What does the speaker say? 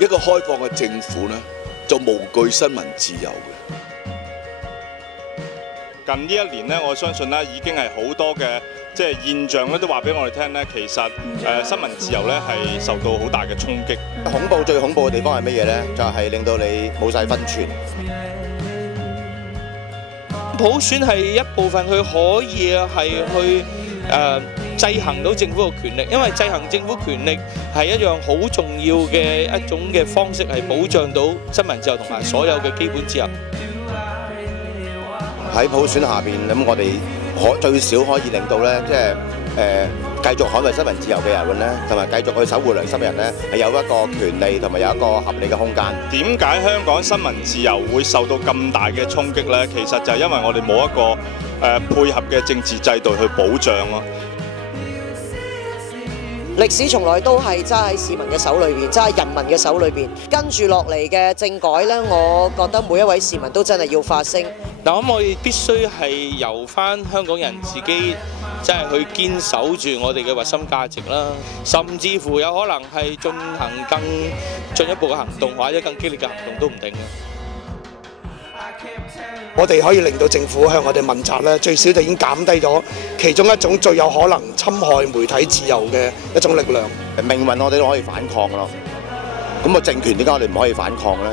一個開放嘅政府咧，就無懼新聞自由嘅。近呢一年咧，我相信咧已經係好多嘅現象咧，都話俾我哋聽咧，其實新聞自由咧係受到好大嘅衝擊。最恐怖嘅地方係乜嘢咧？就係令到你冇晒分寸。普選係一部分，佢可以係去制衡到政府嘅權力，因為制衡政府權力係一樣好重要嘅一種嘅方式，係保障到新聞自由同埋所有嘅基本自由。喺普選下邊，咁我哋最少可以令到咧，繼續捍衞新聞自由嘅人咧，同埋繼續去守護良心嘅人咧，係有一個權利同埋有一個合理嘅空間。點解香港新聞自由會受到咁大嘅衝擊咧？其實就係因為我哋冇一個配合嘅政治制度去保障咯。歷史從來都係揸喺市民嘅手裏邊，揸喺人民嘅手裏邊。跟住落嚟嘅政改咧，我覺得每一位市民都真係要發聲。嗱，咁我哋必須係由翻香港人自己真係去堅守住我哋嘅核心價值啦，甚至乎有可能係進行更進一步嘅行動，或者更激烈嘅行動都唔定嘅。我哋可以令到政府向我哋問責咧，最少就已經減低咗其中一種最有可能侵害媒體自由嘅一種力量。命運我哋都可以反抗咯，咁個政權點解我哋唔可以反抗咧？